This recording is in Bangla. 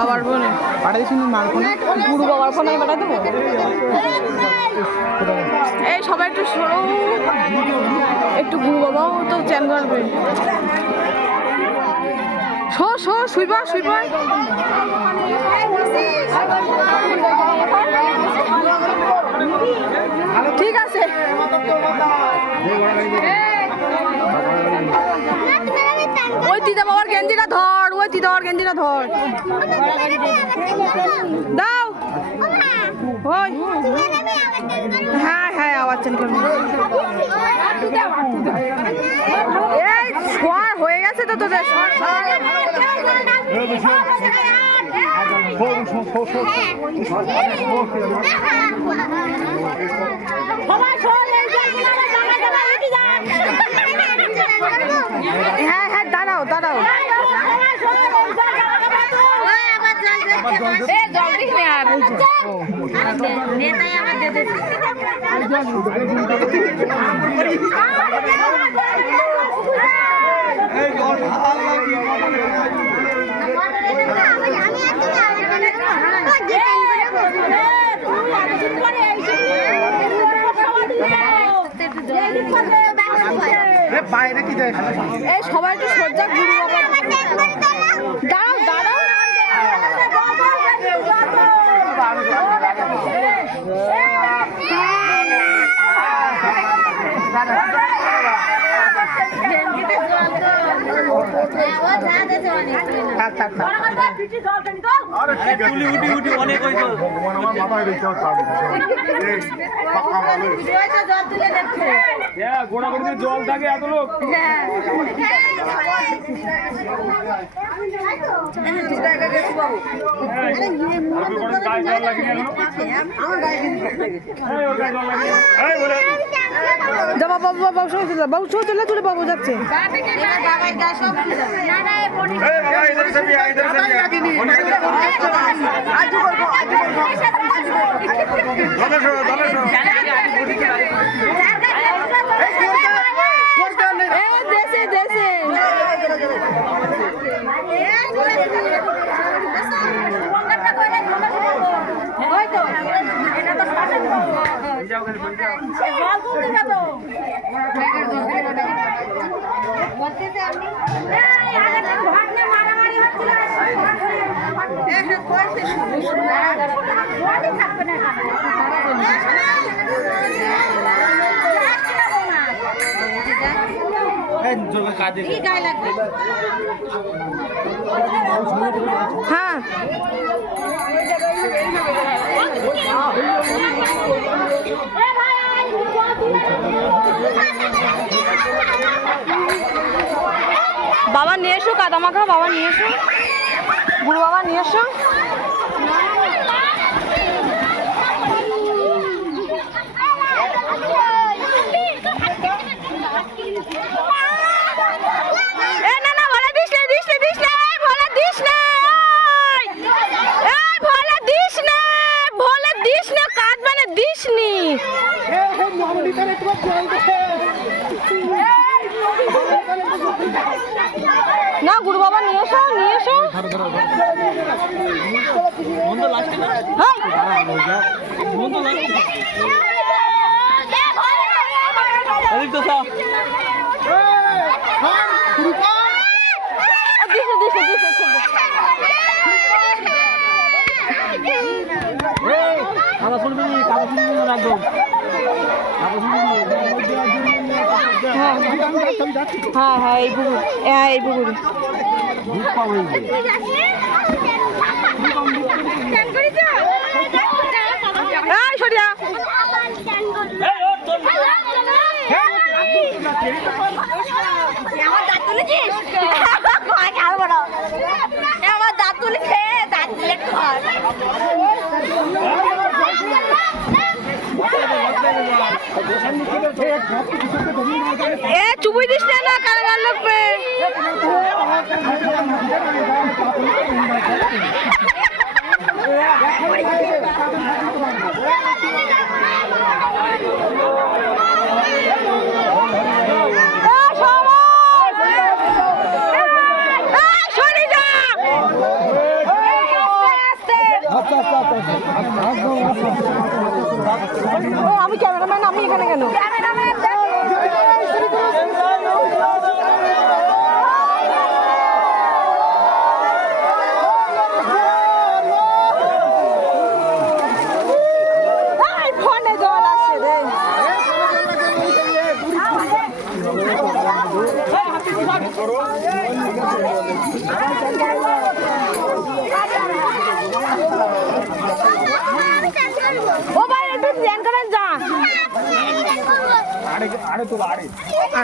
বাবার ফোনে পাঠিয়ে দিচ্ছি মার ফোনে গুরু বাবার ফোনে পাঠিয়ে দেবো এই সবাই একটু সরো একটু গুরু বাবাও তো চ্যান মারবে শুইবা ঠিক আছে ওই দিদা বাবার গেঞ্জিটা ধর দাও ওই হ্যাঁ আওয়াজ চেন করবো এই শোয়ার হয়ে গেছে তো তোদের হ্যাঁ দাঁড়াও বাইরে কি দেখ এই সবাই একটু সজ্জা গুরু জল থাকে এত লোক বাবু চলে তুলে বাবু যাচ্ছে হ্যাঁ বাবা নিয়ে এসো কাদা মাখা বাবা নিয়ে এসো গুরু বাবা নিয়ে এসো না গুরু বাবা নিয়ে এসো নিয়ে এসো। হ্যাঁ। দিছে দিছে দিছে হ্যাঁ হ্যাঁ এই পুকুর, হ্যাঁ এই পুকুরে সরিয়া আমার দাঁত তুলেছিস, আমার দাঁত তুলেছে, দাঁত তুলে খা। এ চুবুই দিস না, কারাগার লাগবে। আমি ক্যামেরাম্যান, আমি এখানে কেন? ফোনে জল আসছে রে। ও ভাই একটু ধ্যান করেন যা। আরে তো আরে যা